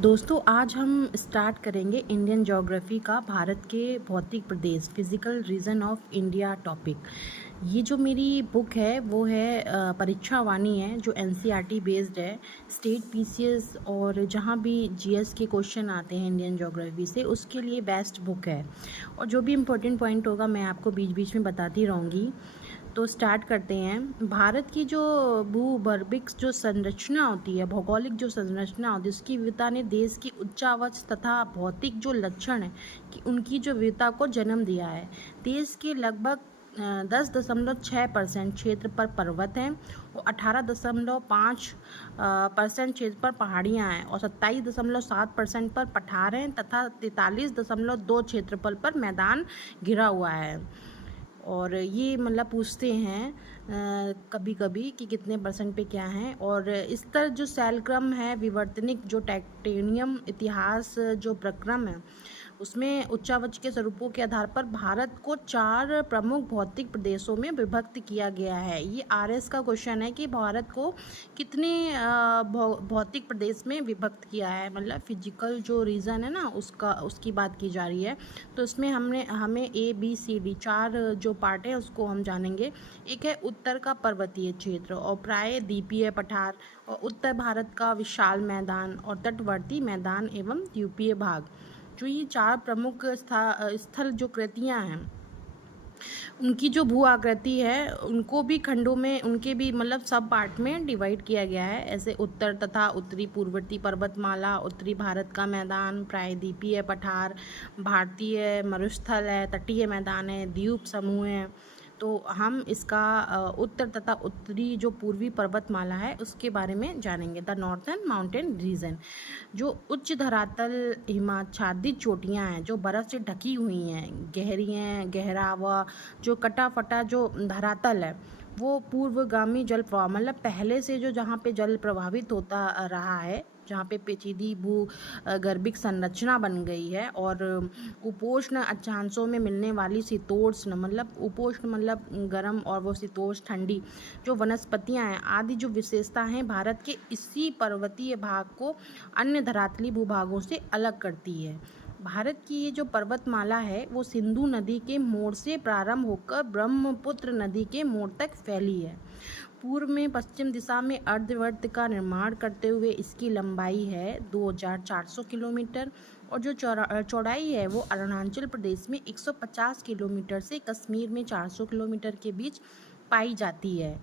दोस्तों आज हम स्टार्ट करेंगे इंडियन ज्योग्राफी का भारत के भौतिक प्रदेश physical region of India topic. ये जो मेरी बुक है वो है परीक्षा वाणी है जो एनसीईआरटी बेस्ड है। स्टेट पीसीएस और जहाँ भी जीएस के क्वेश्चन आते हैं इंडियन ज्योग्राफी से उसके लिए बेस्ट बुक है। और जो भी इम्पोर्टेंट पॉइंट होगा मैं आपको बीच बीच में बताती रहूँगी। तो स्टार्ट करते हैं। भारत की जो भूगर्भिक जो संरचना होती है, भौगोलिक जो संरचना होती है, उसकी विविधता ने देश की उच्चावच तथा भौतिक जो लक्षण है कि उनकी जो विविधता को जन्म दिया है। देश के लगभग 10.6% क्षेत्र पर पर्वत हैं और 18.5% क्षेत्र पर पहाड़ियाँ हैं और 27.7% पर पठार हैं तथा 43.2 क्षेत्रफल पर मैदान घिरा हुआ है। और ये मतलब पूछते हैं कभी कभी कि कितने परसेंट पे क्या है। और इस तरह जो सैलक्रम है विवर्तनिक जो टेक्टोनियम इतिहास जो प्रक्रम है उसमें उच्चावच के स्वरूपों के आधार पर भारत को 4 प्रमुख भौतिक प्रदेशों में विभक्त किया गया है। ये आरएस का क्वेश्चन है कि भारत को कितने भौतिक प्रदेश में विभक्त किया है, मतलब फिजिकल जो रीजन है ना उसकी बात की जा रही है। तो इसमें हमें ABCD 4 जो पार्ट है उसको हम जानेंगे। एक है उत्तर का पर्वतीय क्षेत्र और प्राय द्वीपीय पठार और उत्तर भारत का विशाल मैदान और तटवर्ती मैदान एवं द्वीपीय भाग। जो ये 4 प्रमुख स्थल जो कृतियाँ हैं उनकी जो भू आकृति है उनको भी खंडों में उनके भी मतलब सब पार्ट में डिवाइड किया गया है। ऐसे उत्तर तथा उत्तरी पूर्ववर्ती पर्वतमाला, उत्तरी भारत का मैदान, प्रायद्वीपीय पठार, भारतीय मरुस्थल है, तटीय मैदान है, द्वीप समूह है। तो हम इसका उत्तर तथा उत्तरी जो पूर्वी पर्वतमाला है उसके बारे में जानेंगे। द नॉर्थर्न माउंटेन रीजन जो उच्च धरातल हिमाच्छादित चोटियाँ हैं जो बर्फ़ से ढकी हुई हैं, गहरी हैं, गहरा व जो कटा फटा जो धरातल है वो पूर्वगामी जल प्रवाह मतलब पहले से जो जहाँ पे जल प्रभावित होता रहा है, जहाँ पे पेचीदी भू गर्भिक संरचना बन गई है। और उपोष्ण अक्षांशों में मिलने वाली शीतोष्ण मतलब उपोष्ण मतलब गर्म और वो शीतोष्ण ठंडी जो वनस्पतियाँ हैं आदि जो विशेषता हैं भारत के इसी पर्वतीय भाग को अन्य धरातली भूभागों से अलग करती है। भारत की ये जो पर्वतमाला है वो सिंधु नदी के मोड़ से प्रारंभ होकर ब्रह्मपुत्र नदी के मोड़ तक फैली है। पूर्व में पश्चिम दिशा में अर्धवृत्त का निर्माण करते हुए इसकी लंबाई है 2400 किलोमीटर और जो चौड़ाई है वो अरुणाचल प्रदेश में 150 किलोमीटर से कश्मीर में 400 किलोमीटर के बीच पाई जाती है।